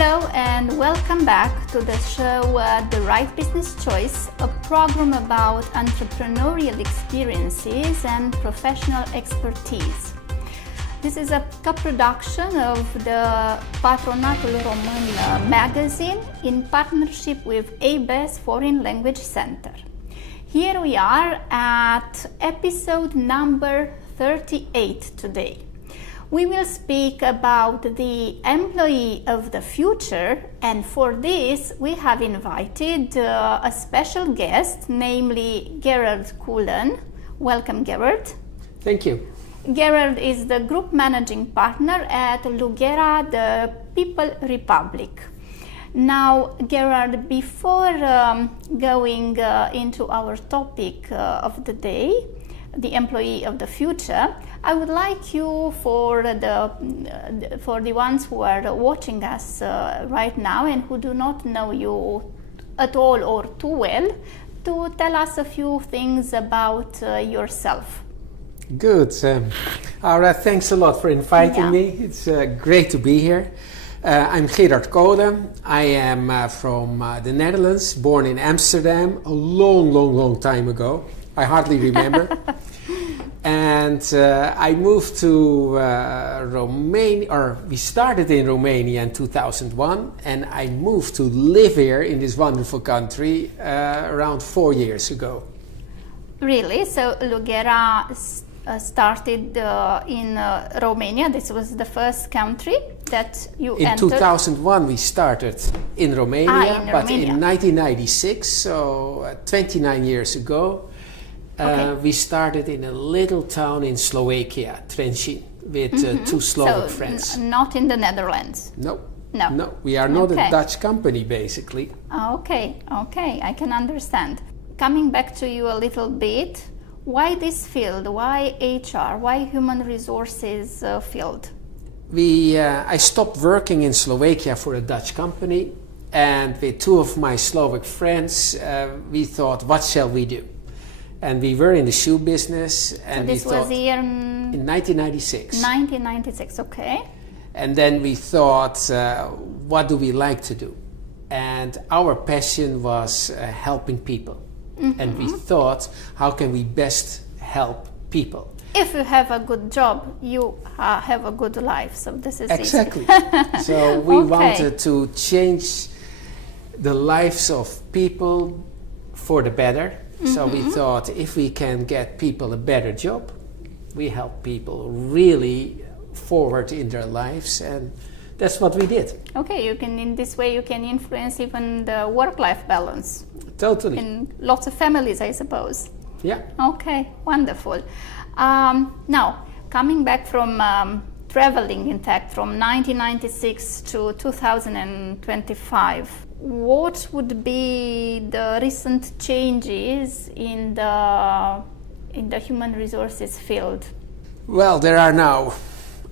Hello and welcome back to the show The Right Business Choice, a program about entrepreneurial experiences and professional expertise. This is a co-production of the Patronatului Român magazine in partnership with ABES Foreign Language Center. Here we are at episode number 38 today. We will speak about the employee of the future, and for this we have invited a special guest, namely Gerard Koolen. Welcome, Gerard. Thank you. Gerard is the group managing partner at LUGERA, the People Republic. Now, Gerard, before going into our topic of the day, the employee of the future, I would like you, for the ones who are watching us right now and who do not know you at all or too well, to tell us a few things about yourself. Good. Aura, thanks a lot for inviting me. It's great to be here. I'm Gerard Koolen. I am from the Netherlands, born in Amsterdam a long time ago. I hardly remember. And I moved to Romania, or we started in Romania in 2001, and I moved to live here in this wonderful country around 4 years ago. Really? So LUGERA started in Romania. This was the first country that you entered? In 2001 we started in Romania, but in 1996, so 29 years ago, we started in a little town in Slovakia, Trenčín, with two Slovak friends. Not in the Netherlands? No. No. We are not a Dutch company, basically. Okay, I can understand. Coming back to you a little bit, why this field? Why HR? Why human resources field? I stopped working in Slovakia for a Dutch company, and with two of my Slovak friends, we thought, what shall we do? And we were in the shoe business, and so this we thought, was year in 1996. 1996, okay. And then we thought, what do we like to do? And our passion was helping people. And we thought, how can we best help people? If you have a good job, you have a good life. So this is exactly. So we wanted to change the lives of people for the better. So we thought, if we can get people a better job, we help people really forward in their lives, and that's what we did. Okay, in this way you can influence even the work-life balance. Totally. In lots of families, I suppose. Yeah. Okay, wonderful. Now, coming back from traveling, in fact, from 1996 to 2025, what would be the recent changes in the human resources field? Well, there are now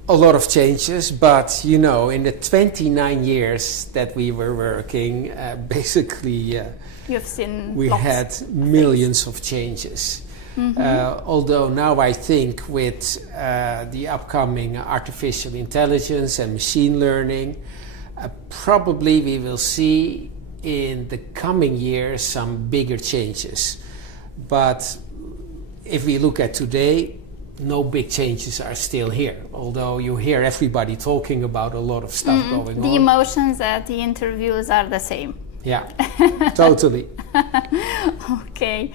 a lot of changes, but in the 29 years that we were working, basically you've seen we had millions of changes. Although now I think with the upcoming artificial intelligence and machine learning, probably we will see in the coming years some bigger changes. But if we look at today, no big changes are still here, although you hear everybody talking about a lot of stuff going on. The emotions at the interviews are the same. Yeah, totally. Okay.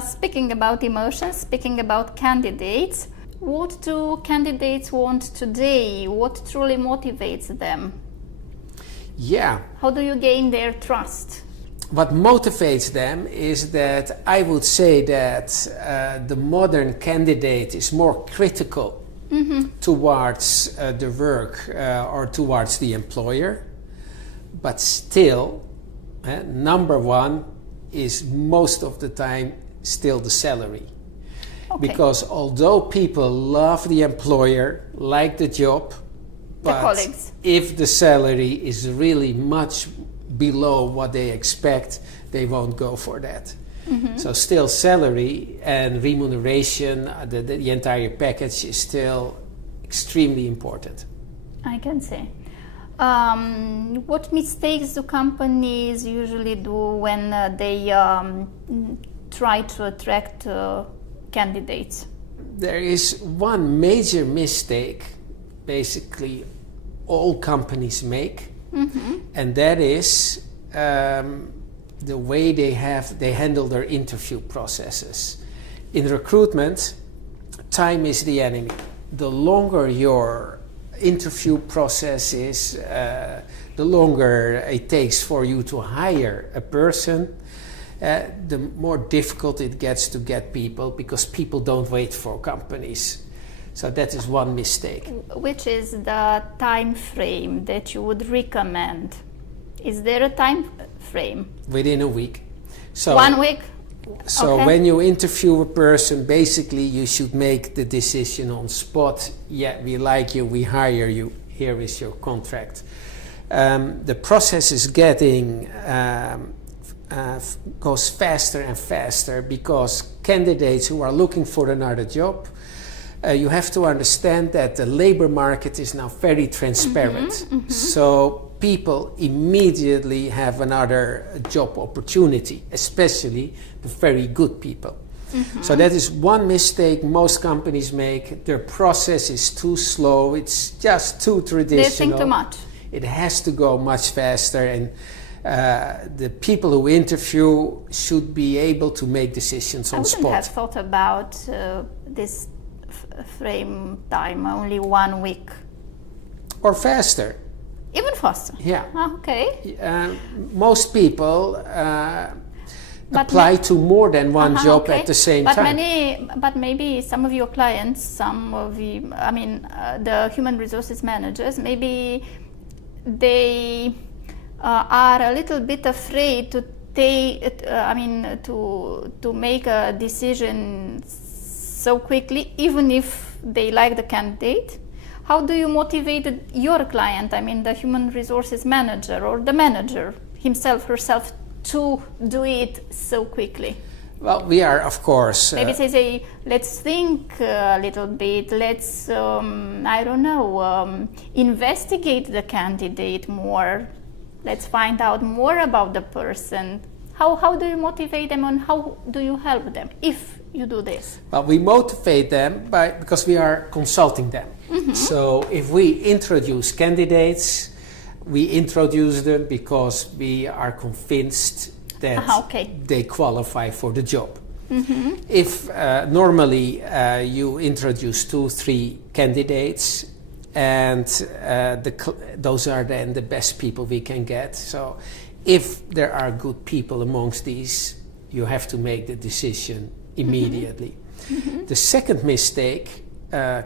Speaking about emotions, speaking about candidates, what do candidates want today? What truly motivates them? Yeah. How do you gain their trust? What motivates them is that I would say that the modern candidate is more critical towards the work or towards the employer, but still, number one is most of the time still the salary. Okay. Because although people love the employer, like the job, but if the salary is really much below what they expect, they won't go for that. So still salary and remuneration, the entire package is still extremely important. I can say. What mistakes do companies usually do when they try to attract candidates? There is one major mistake basically all companies make, and that is the way they handle their interview processes. In recruitment, time is the enemy. The longer your interview process is, the longer it takes for you to hire a person, the more difficult it gets to get people, because people don't wait for companies. So that is one mistake. Which is the time frame that you would recommend? Is there a time frame? Within a week. So 1 week? So Okay. when you interview a person, basically you should make the decision on spot. Yeah, we like you, we hire you, here is your contract. The process is getting goes faster and faster, because candidates who are looking for another job, you have to understand that the labor market is now very transparent. So people immediately have another job opportunity, especially the very good people. So that is one mistake most companies make. Their process is too slow, it's just too traditional. They think too much. It has to go much faster, and the people who interview should be able to make decisions on spot. I wouldn't have thought about this frame time, only 1 week. Or faster. Even faster? Yeah. Okay. Most people apply to more than one job at the same time. But maybe some of your clients, the human resources managers, maybe they are a little bit afraid to to make a decision so quickly, even if they like the candidate. How do you motivate your client, the human resources manager or the manager himself, herself, to do it so quickly? Well, we are, of course... Maybe say, let's think a little bit, let's, investigate the candidate more, let's find out more about the person. How do you motivate them, and how do you help them if you do this? Well, we motivate them because we are consulting them. So if we introduce candidates, we introduce them because we are convinced that they qualify for the job. If normally you introduce 2-3 candidates, and those are then the best people we can get. So if there are good people amongst these, you have to make the decision immediately. The second mistake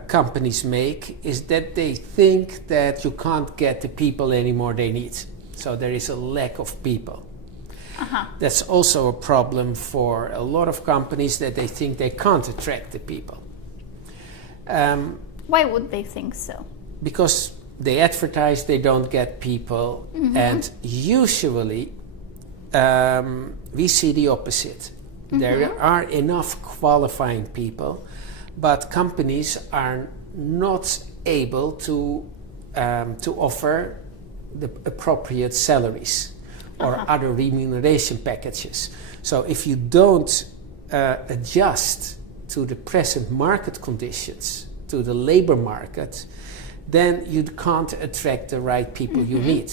companies make is that they think that you can't get the people anymore they need. So there is a lack of people. That's also a problem for a lot of companies, that they think they can't attract the people. Why would they think so? Because they advertise, they don't get people, and usually we see the opposite. There are enough qualifying people, but companies are not able to offer the appropriate salaries or other remuneration packages. So if you don't adjust to the present market conditions, to the labor market, then you can't attract the right people you need.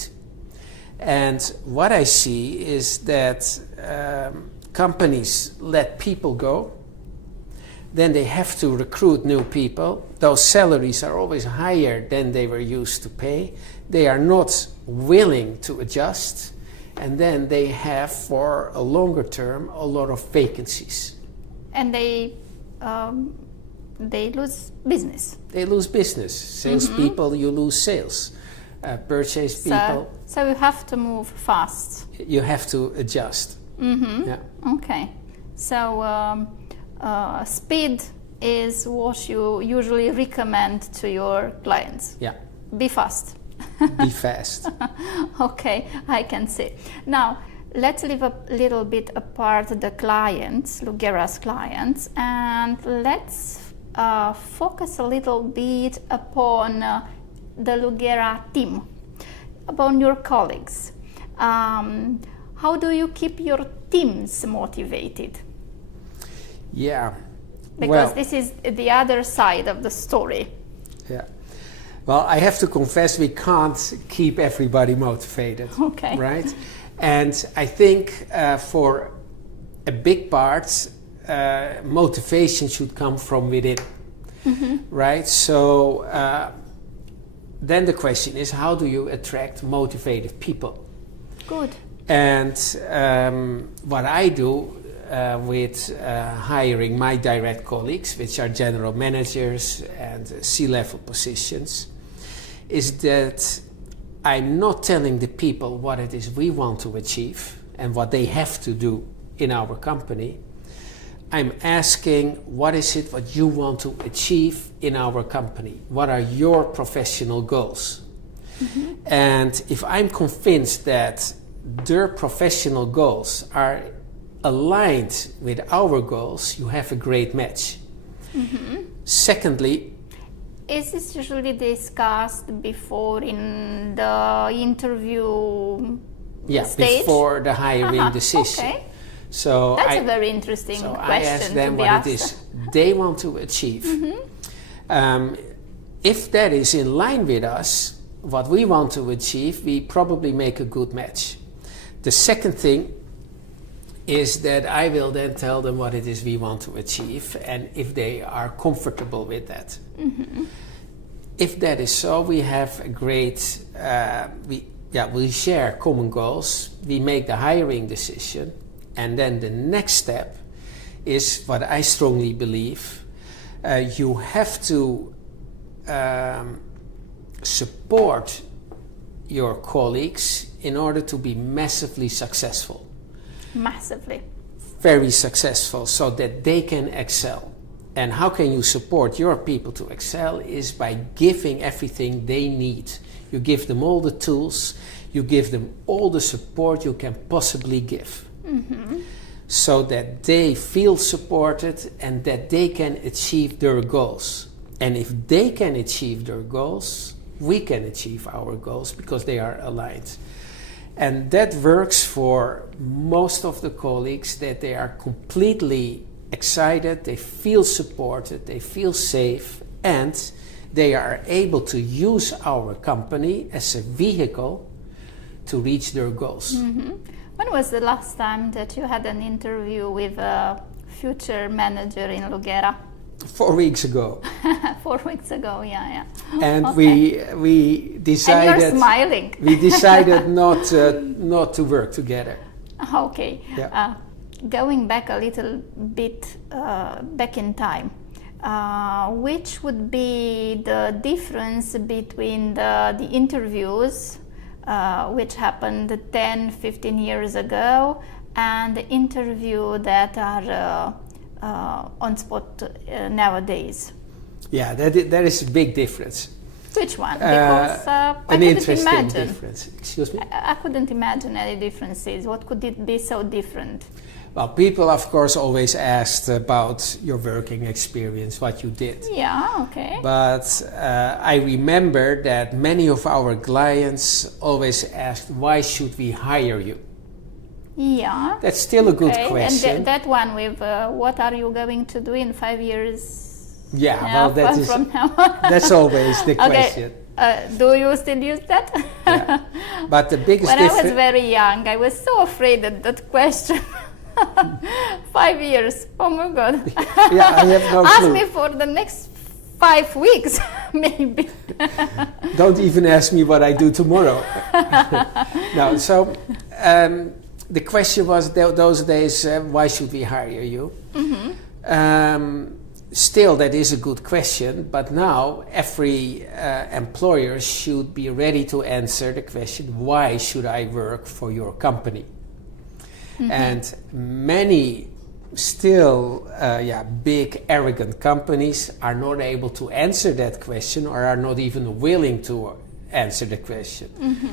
And what I see is that companies let people go, then they have to recruit new people. Those salaries are always higher than they were used to pay. They are not willing to adjust, and then they have, for a longer term, a lot of vacancies. And they lose business. They lose business. Salespeople, you lose sales. Purchase people. So you have to move fast. You have to adjust. Yeah. Okay. So speed is what you usually recommend to your clients. Yeah. Be fast. Be fast. Okay, I can see. Now, let's leave a little bit apart the clients, LUGERA's clients, and let's focus a little bit upon the LUGERA team. about your colleagues. How do you keep your teams motivated? Yeah. Because this is the other side of the story. Yeah. Well, I have to confess, we can't keep everybody motivated. Okay. Right? And I think for a big part, motivation should come from within. Right? So then the question is, how do you attract motivated people? Good. And what I do with hiring my direct colleagues, which are general managers and C-level positions, is that I'm not telling the people what it is we want to achieve and what they have to do in our company. I'm asking, what is it what you want to achieve in our company? What are your professional goals? And if I'm convinced that their professional goals are aligned with our goals, you have a great match. Secondly, is this usually discussed before in the interview stage? Before the hiring decision. Okay. So that's a very interesting question. I ask them what it is they want to achieve. If that is in line with us, what we want to achieve, we probably make a good match. The second thing is that I will then tell them what it is we want to achieve and if they are comfortable with that. If that is so, we have a great, we share common goals, we make the hiring decision, and then the next step is what I strongly believe, you have to support your colleagues in order to be massively successful. Massively. Very successful, so that they can excel. And how can you support your people to excel is by giving everything they need. You give them all the tools, you give them all the support you can possibly give. So that they feel supported and that they can achieve their goals. And if they can achieve their goals, we can achieve our goals because they are aligned. And that works for most of the colleagues, that they are completely excited, they feel supported, they feel safe, and they are able to use our company as a vehicle to reach their goals. When was the last time that you had an interview with a future manager in LUGERA? 4 weeks ago. 4 weeks ago, yeah. And okay. we decided. And you're smiling. We decided not to work together. Okay. Yeah. Going back a little bit back in time, which would be the difference between the interviews which happened 10, 15 years ago and the interview that are on spot nowadays? Yeah, there is a big difference. Which one? Because I an couldn't interesting imagine. difference. Excuse me? I couldn't imagine any differences. What could it be so different? Well, people, of course, always asked about your working experience, what you did. Yeah, okay. But I remember that many of our clients always asked, why should we hire you? Yeah. That's still a good Okay. question. And that one with what are you going to do in 5 years? Yeah, well, that is from now. that's always the Okay. question. Do you still use that? Yeah. But the biggest When I was difference. very young, I was so afraid of that question. 5 years. Oh my God. Yeah, I have no Ask clue. me for the next 5 weeks, maybe. Don't even ask me what I do tomorrow. No, so the question was those days, why should we hire you? Still, that is a good question, but now every employer should be ready to answer the question, why should I work for your company? And many still big arrogant companies are not able to answer that question or are not even willing to answer the question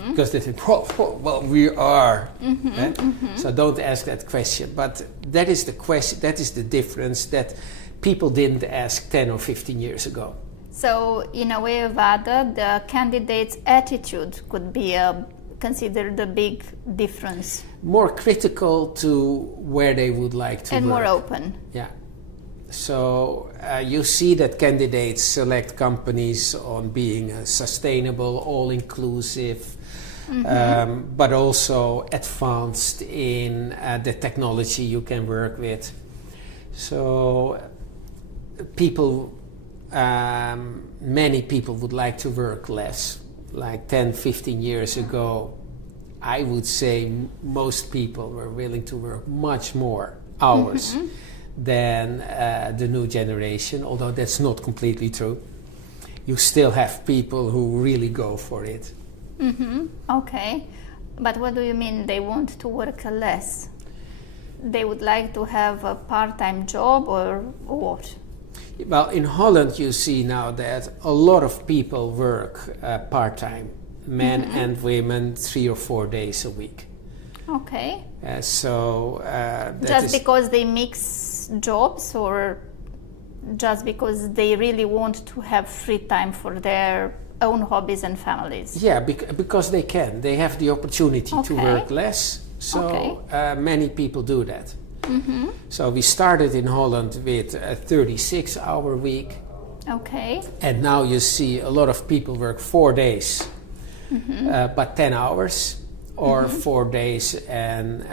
because they think, well, we are. So don't ask that question. But that is the question, that is the difference that people didn't ask 10 or 15 years ago. So, in a way or other, the candidate's attitude could be considered a big difference. More critical to where they would like to and work. more open. Yeah. So you see that candidates select companies on being sustainable, all-inclusive, but also advanced in the technology you can work with. So people, many people would like to work less. Like 10, 15 years ago, I would say most people were willing to work much more hours than the new generation, although that's not completely true. You still have people who really go for it. Okay, but what do you mean they want to work less? They would like to have a part-time job or what? Well, in Holland you see now that a lot of people work part-time, men and women, 3 or 4 days a week. Okay. Just because they mix jobs, or just because they really want to have free time for their own hobbies and families? Yeah, because they can. They have the opportunity to work less. So many people do that. So we started in Holland with a 36-hour week. Okay. And now you see a lot of people work 4 days, but 10 hours. Or 4 days and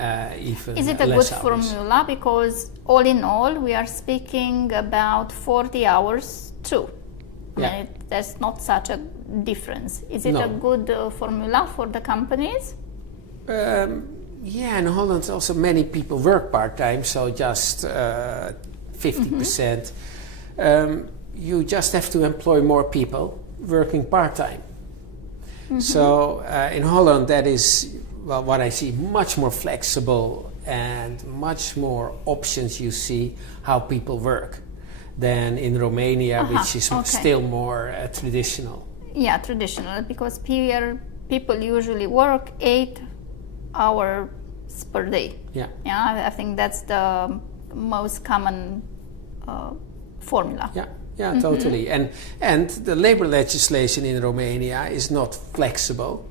even less. Is it a good formula? Because all in all, we are speaking about 40 hours too. I mean, there's not such a difference. Is it a good formula for the companies? Yeah, in Holland also many people work part-time, so just 50%. You just have to employ more people working part-time. So in Holland that is, well, what I see, much more flexible and much more options you see how people work than in Romania, which is still more traditional. Yeah, traditional, because people usually work 8 hours per day. Yeah, I think that's the most common formula. Yeah, totally. And the labor legislation in Romania is not flexible.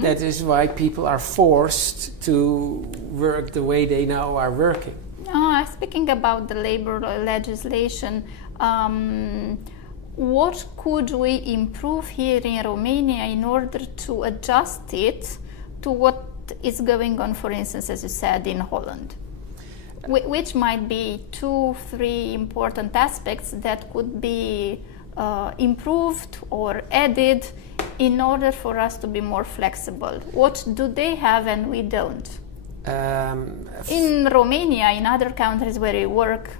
That is why people are forced to work the way they now are working. Speaking about the labor legislation, what could we improve here in Romania in order to adjust it to what is going on, for instance, as you said, in Holland? Which might be 2-3 important aspects that could be improved or added in order for us to be more flexible. What do they have and we don't? In Romania, in other countries where you work,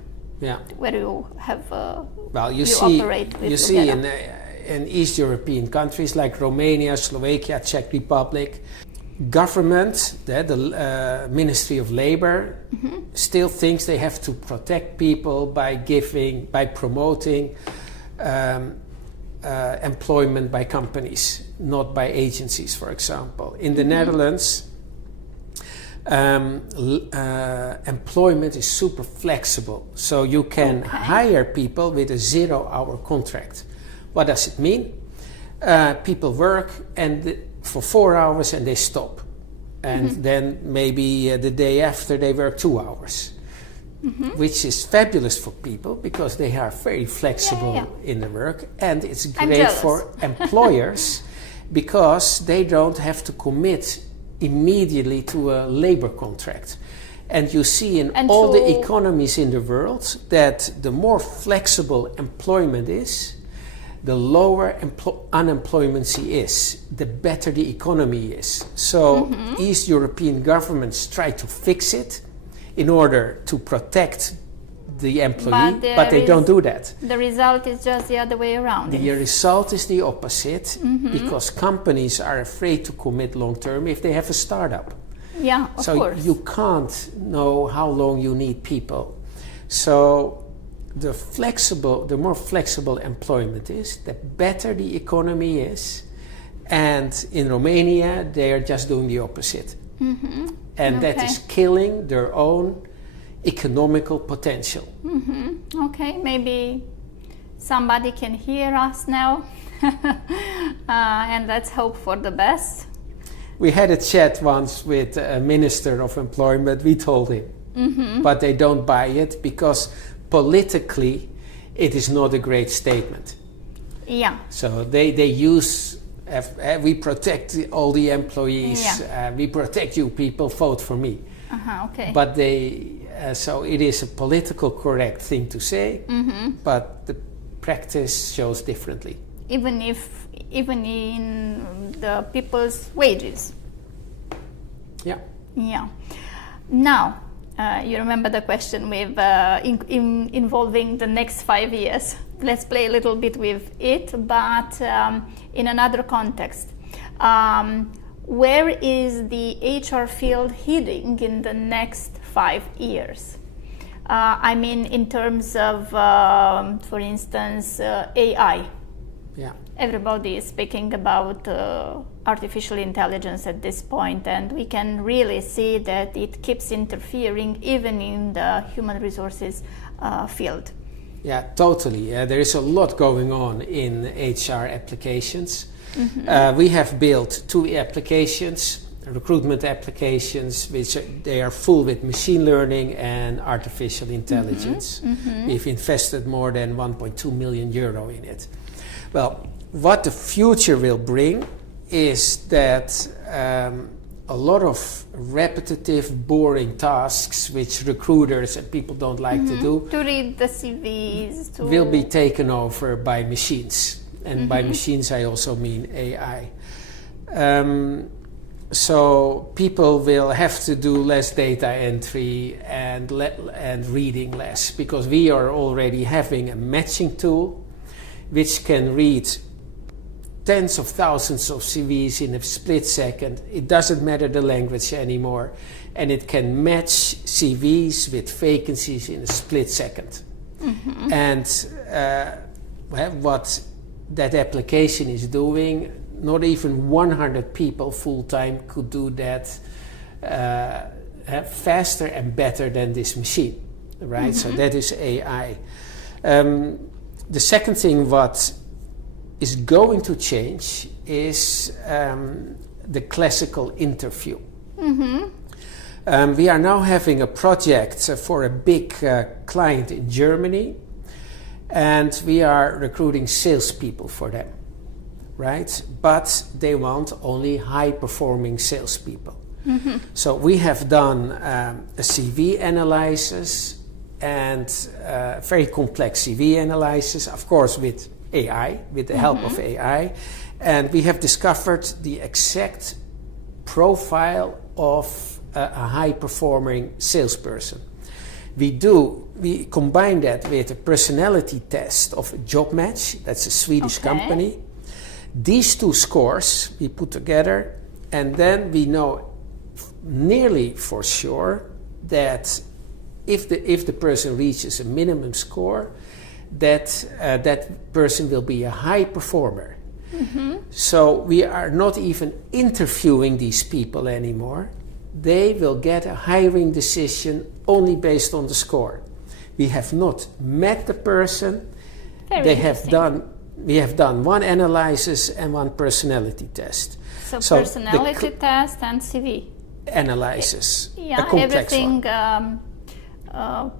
where you have operate with LUGERA. In East European countries like Romania, Slovakia, Czech Republic, government, the Ministry of Labor, still thinks they have to protect people by promoting employment by companies, not by agencies, for example. In the Netherlands, employment is super flexible, so you can hire people with a 0-hour contract. What does it mean? People work for 4 hours and they stop, and then maybe the day after they work 2 hours, which is fabulous for people because they are very flexible in the work, and it's great for employers because they don't have to commit immediately to a labor contract. And you see in all the economies in the world that the more flexible employment is, the lower unemployment is, the better the economy is. So East European governments try to fix it in order to protect the employee, but they don't do that. The result is just the other way around. The result is the opposite, because companies are afraid to commit long term if they have a startup. Yeah, of course. So you can't know how long you need people. So the more flexible employment is, the better the economy is. And in Romania, they are just doing the opposite. And that is killing their own economical potential. Okay, maybe somebody can hear us now. And let's hope for the best. We had a chat once with a Minister of Employment. We told him, but they don't buy it because politically it is not a great statement. Yeah. So they use, we protect all the employees, we protect you people, vote for me. Okay. But so it is a political correct thing to say, but the practice shows differently. Even in the people's wages. Yeah. Yeah. Now, you remember the question with involving the next 5 years. Let's play a little bit with it, but in another context. Where is the HR field heading in the next 5 years? I mean, in terms of, for instance, AI. Yeah. Everybody is speaking about artificial intelligence at this point, and we can really see that it keeps interfering even in the human resources field. Yeah, totally. There is a lot going on in HR applications. We have built 2 applications, recruitment applications, which they are full with machine learning and artificial intelligence. We've invested more than 1.2 million euro in it. Well, what the future will bring is that a lot of repetitive, boring tasks which recruiters and people don't like to do, to read the CVs, will be taken over by machines. And by machines I also mean AI. So people will have to do less data entry and reading less, because we are already having a matching tool which can read tens of thousands of CVs in a split second. It doesn't matter the language anymore, and it can match CVs with vacancies in a split second. And what that application is doing, not even 100 people full-time could do that faster and better than this machine, right? So that is AI. The second thing what is going to change is the classical interview. We are now having a project for a big client in Germany, and we are recruiting salespeople for them, right? But they want only high-performing salespeople. So we have done a CV analysis, and very complex CV analysis, of course with AI, with the help of AI, and we have discovered the exact profile of a high-performing salesperson. We combine that with a personality test of a job match. That's a Swedish company. These 2 scores we put together, and then we know nearly for sure that if the person reaches a minimum score, that person will be a high performer. So we are not even interviewing these people anymore. They will get a hiring decision only based on the score. We have not met the person. We have done 1 analysis and 1 personality test. So personality test and CV analysis. Yeah, a complex everything one.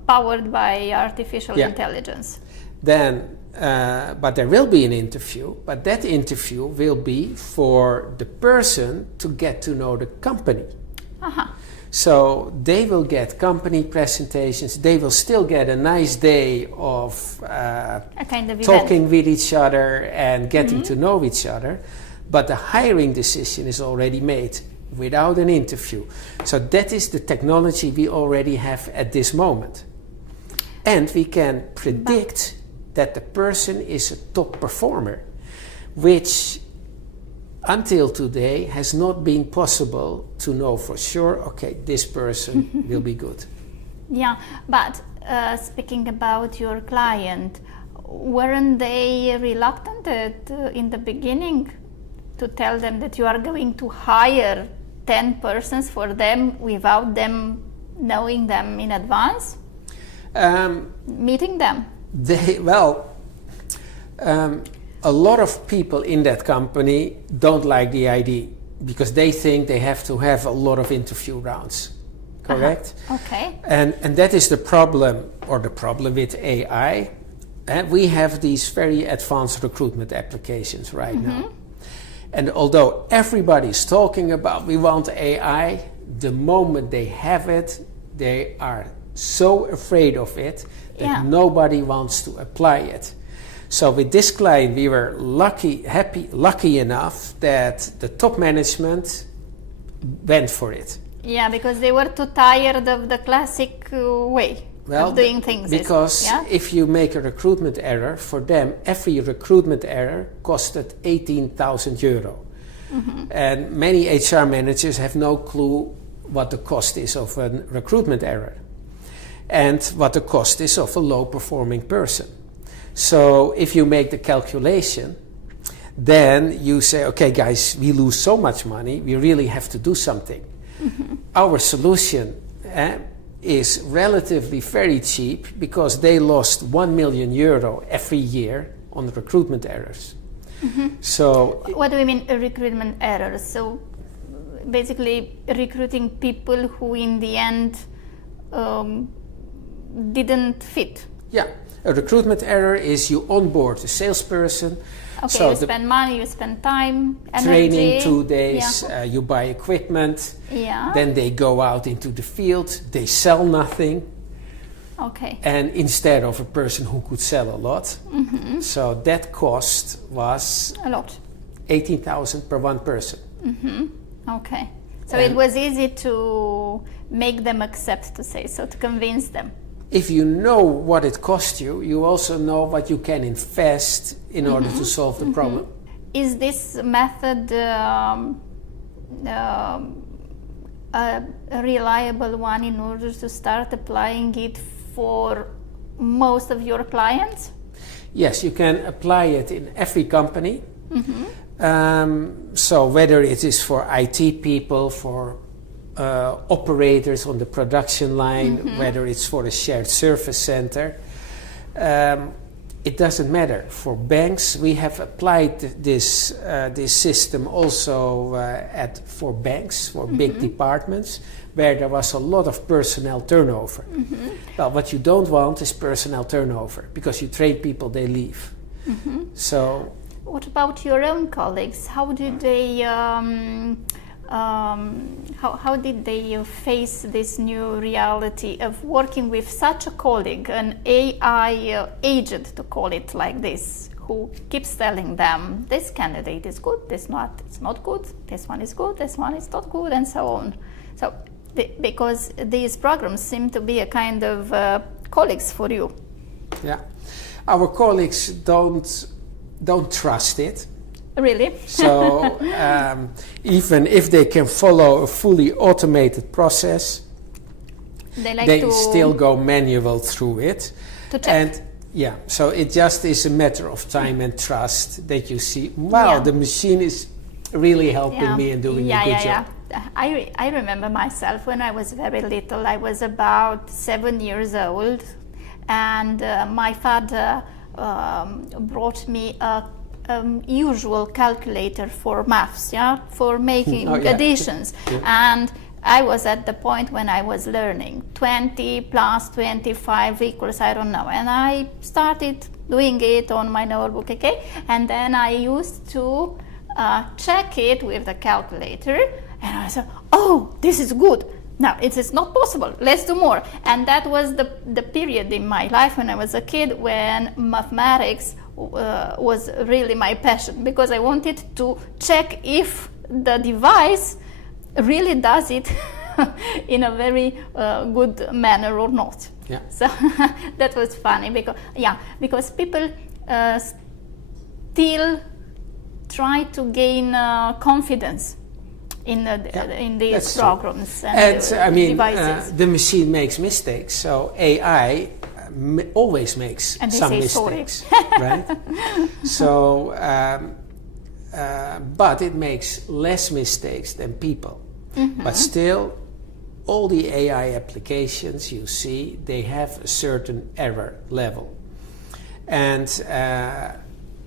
Powered by artificial intelligence. Then, but there will be an interview, but that interview will be for the person to get to know the company. So they will get company presentations. They will still get a nice day of a kind of talking with each other and getting to know each other. But the hiring decision is already made without an interview. So that is the technology we already have at this moment. And we can predict that the person is a top performer, which until today has not been possible to know for sure, okay, this person will be good. Yeah, but speaking about your client, weren't they reluctant in the beginning to tell them that you are going to hire 10 persons for them without them knowing them in advance? Meeting them? A lot of people in that company don't like the idea because they think they have to have a lot of interview rounds. Correct? Okay. And that is the problem with AI. And we have these very advanced recruitment applications right now. And although everybody's talking about we want AI, the moment they have it, they are so afraid of it that nobody wants to apply it. So with this client, we were lucky enough that the top management went for it. Yeah, because they were too tired of the classic way of doing things. Because if you make a recruitment error, for them, every recruitment error costed 18,000 euro. And many HR managers have no clue what the cost is of a recruitment error and what the cost is of a low-performing person. So if you make the calculation, then you say, okay, guys, we lose so much money, we really have to do something. Our solution is relatively very cheap because they lost 1 million euro every year on recruitment errors. So what do we mean recruitment errors? So basically recruiting people who in the end didn't fit. Yeah, a recruitment error is you onboard a salesperson. Okay, so you spend money, you spend time, energy. Training 2 days, you buy equipment, Yeah. then they go out into the field, they sell nothing. Okay. And instead of a person who could sell a lot, so that cost was A lot. 18,000 per one person. Okay. So it was easy to make them accept, to say so, to convince them. If you know what it cost you, you also know what you can invest in order to solve the problem. Is this method a reliable one in order to start applying it for most of your clients? Yes, you can apply it in every company. So whether it is for IT people, for operators on the production line, whether it's for a shared service center, it doesn't matter. For banks, we have applied this system also for banks, for big departments, where there was a lot of personnel turnover. Well, what you don't want is personnel turnover, because you train people, they leave. So, what about your own colleagues? How did they how did they face this new reality of working with such a colleague, an AI agent, to call it like this, who keeps telling them this candidate is good, it's not good, this one is good, this one is not good, and so on. So because these programs seem to be a kind of colleagues for you. Yeah, our colleagues don't trust it. Really? So even if they can follow a fully automated process, they still go manual through it. To check. And yeah, so it just is a matter of time and trust that you see, wow, the machine is really helping me and doing a good job. I remember myself when I was very little. I was about 7 years old, and my father brought me a usual calculator for maths, for making additions. And I was at the point when I was learning 20 plus 25 equals I don't know, and I started doing it on my notebook, and then I used to check it with the calculator, and I said, oh, this is good. No, it is not possible. Let's do more. And that was the period in my life when I was a kid when mathematics was really my passion, because I wanted to check if the device really does it in a very good manner or not. Yeah. So that was funny because people still try to gain confidence in these programs and devices. The machine makes mistakes, so AI always makes some mistakes, right? So, but it makes less mistakes than people. But still, all the AI applications you see, they have a certain error level. And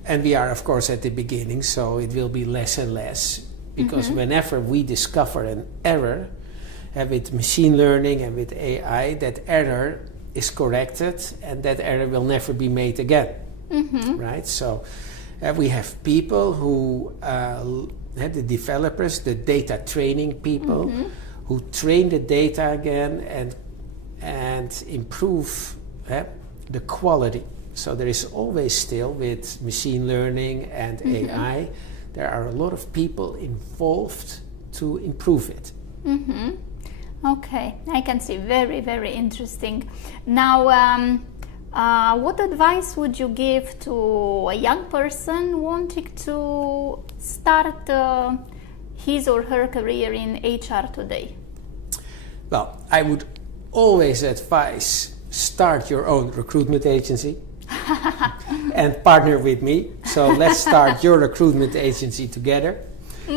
and we are of course at the beginning, so it will be less and less, because whenever we discover an error with machine learning and with AI, that error is corrected and that error will never be made again. Right? So we have people who the developers, the data training people, who train the data again and improve the quality. So there is always still, with machine learning and AI, there are a lot of people involved to improve it. Okay, I can see. Very, very interesting. Now, what advice would you give to a young person wanting to start his or her career in HR today? Well, I would always advise, start your own recruitment agency and partner with me. So let's start your recruitment agency together.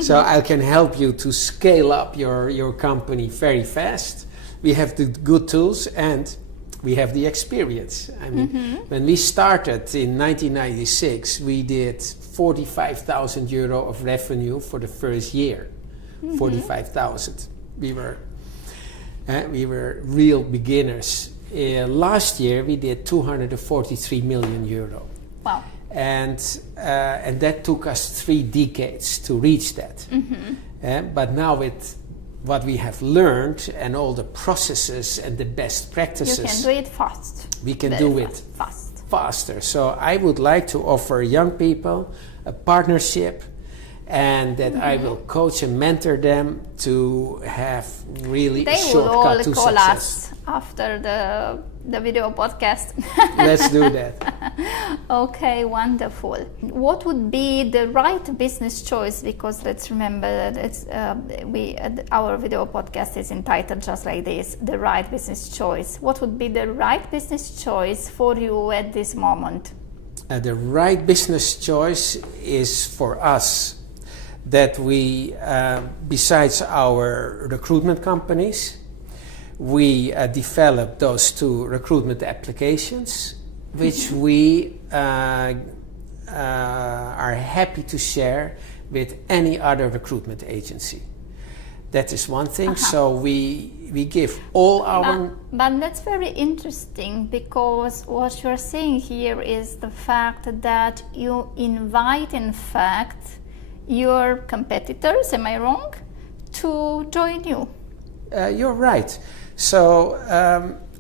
So I can help you to scale up your company very fast. We have the good tools and we have the experience. I mean, when we started in 1996, we did 45,000 euro of revenue for the first year. 45,000. We were real beginners. Last year we did 243 million euro. Wow. And that took us 3 decades to reach that. But now with what we have learned and all the processes and the best practices, you can do it fast. We can do it faster. So I would like to offer young people a partnership, and that I will coach and mentor them to have really a shortcut to success. They will all call us after the video podcast. Let's do that. Okay, wonderful. What would be the right business choice? Because let's remember that our video podcast is entitled just like this, the right business choice. What would be the right business choice for you at this moment? The right business choice is for us that we, besides our recruitment companies, we develop those 2 recruitment applications, which we are happy to share with any other recruitment agency. That is one thing. So we give all our... But that's very interesting, because what you're saying here is the fact that you invite, in fact, your competitors, am I wrong, to join you? You're right. So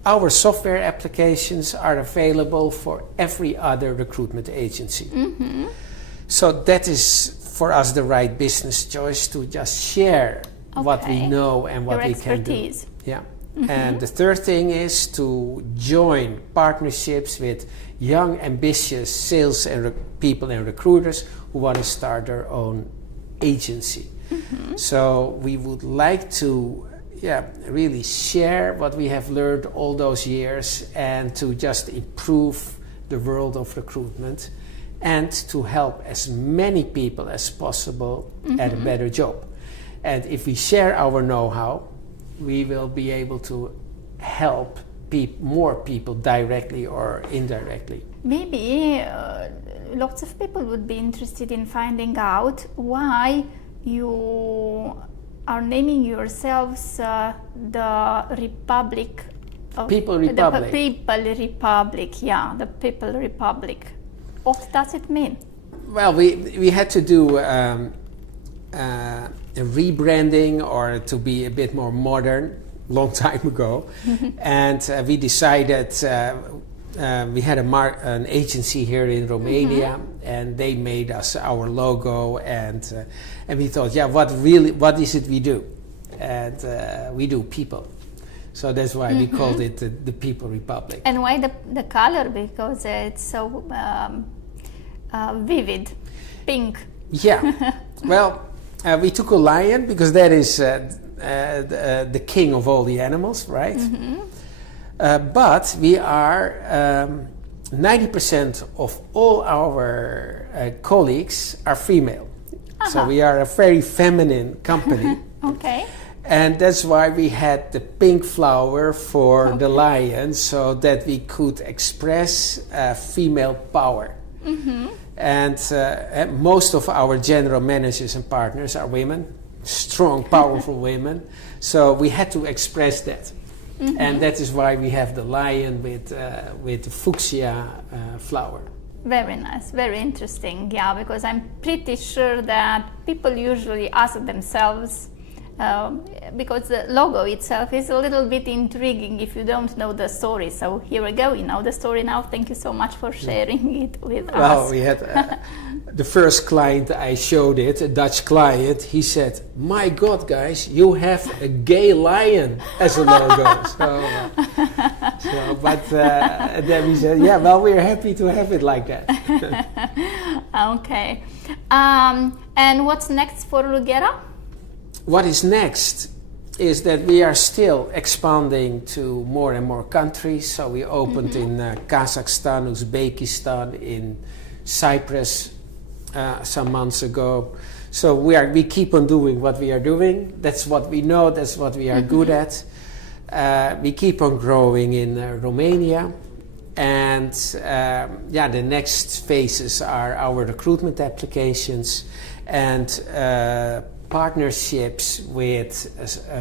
our software applications are available for every other recruitment agency. So that is for us the right business choice, to just share what we know and what we can do. Yeah. And the third thing is to join partnerships with young, ambitious sales and people and recruiters who want to start their own agency. So we would like to really share what we have learned all those years, and to just improve the world of recruitment, and to help as many people as possible at a better job. And if we share our know-how, we will be able to help more people directly or indirectly. Maybe lots of people would be interested in finding out why you are naming yourselves the Republic of People Republic. The People Republic, yeah, the People Republic. What does it mean? Well, we had to do a rebranding, or to be a bit more modern, long time ago, and we decided. We had an agency here in Romania, and they made us our logo, and we thought, what is it we do? And we do people. So that's why we called it the People Republic. And why the color? Because it's so vivid, pink. Yeah. Well, we took a lion because that is the king of all the animals, right? But we are 90% of all our colleagues are female. So we are a very feminine company. Okay. And that's why we had the pink flower for the lion, so that we could express female power. And most of our general managers and partners are women, strong, powerful women. So we had to express that. And that is why we have the lion with the fuchsia flower. Very nice, very interesting, yeah, because I'm pretty sure that people usually ask themselves, because the logo itself is a little bit intriguing if you don't know the story. So here we go, you know the story now. Thank you so much for sharing it with us. Well, we had the first client I showed it, a Dutch client, he said, "My God, guys, you have a gay lion as a logo." But then we said, yeah, well, we're happy to have it like that. Okay. And what's next for LUGERA? What is next is that we are still expanding to more and more countries. So we opened in Kazakhstan, Uzbekistan, in Cyprus some months ago. So we keep on doing what we are doing. That's what we know, that's what we are good at. We keep on growing in Romania. And the next phases are our recruitment applications and partnerships with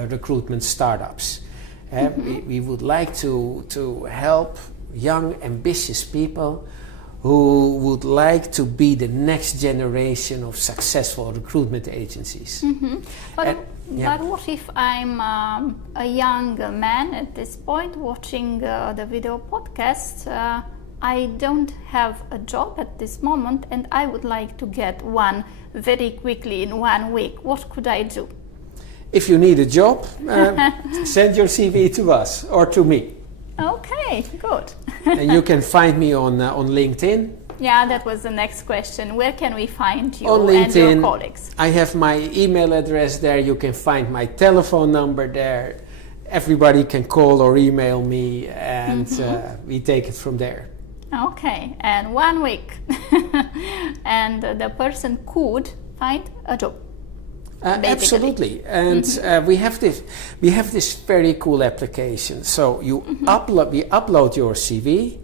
recruitment startups. We would like to help young, ambitious people who would like to be the next generation of successful recruitment agencies. But what if I'm a young man at this point watching the video podcast? I don't have a job at this moment and I would like to get one very quickly in 1 week. What could I do? If you need a job, send your CV to us or to me. Okay, good. And you can find me on LinkedIn. Yeah, that was the next question. Where can we find you on LinkedIn, and your colleagues? I have my email address there. You can find my telephone number there. Everybody can call or email me and we take it from there. Okay, and 1 week. And the person could find a job. Absolutely, and we have this very cool application. So you upload your CV,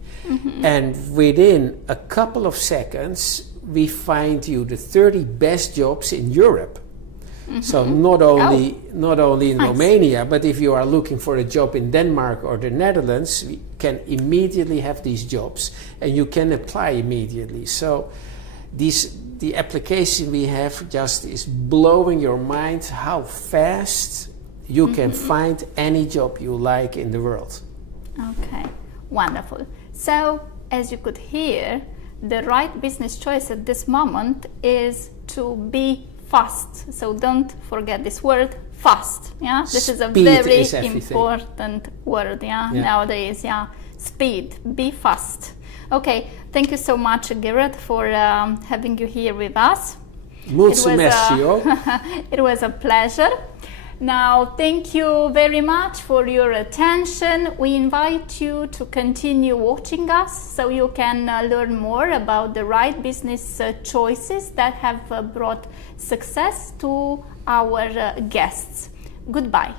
and within a couple of seconds, we find you the 30 best jobs in Europe. So not only in Romania, but if you are looking for a job in Denmark or the Netherlands, we can immediately have these jobs, and you can apply immediately. So the application we have just is blowing your mind how fast you can find any job you like in the world. Okay, wonderful. So, as you could hear, the right business choice at this moment is to be fast. So don't forget this word, fast. Yeah, this is a very important word. Yeah, nowadays. Yeah, speed. Be fast. Okay, thank you so much, Gerard, for having you here with us. It was a pleasure. Now, thank you very much for your attention. We invite you to continue watching us so you can learn more about the right business choices that have brought success to our guests. Goodbye.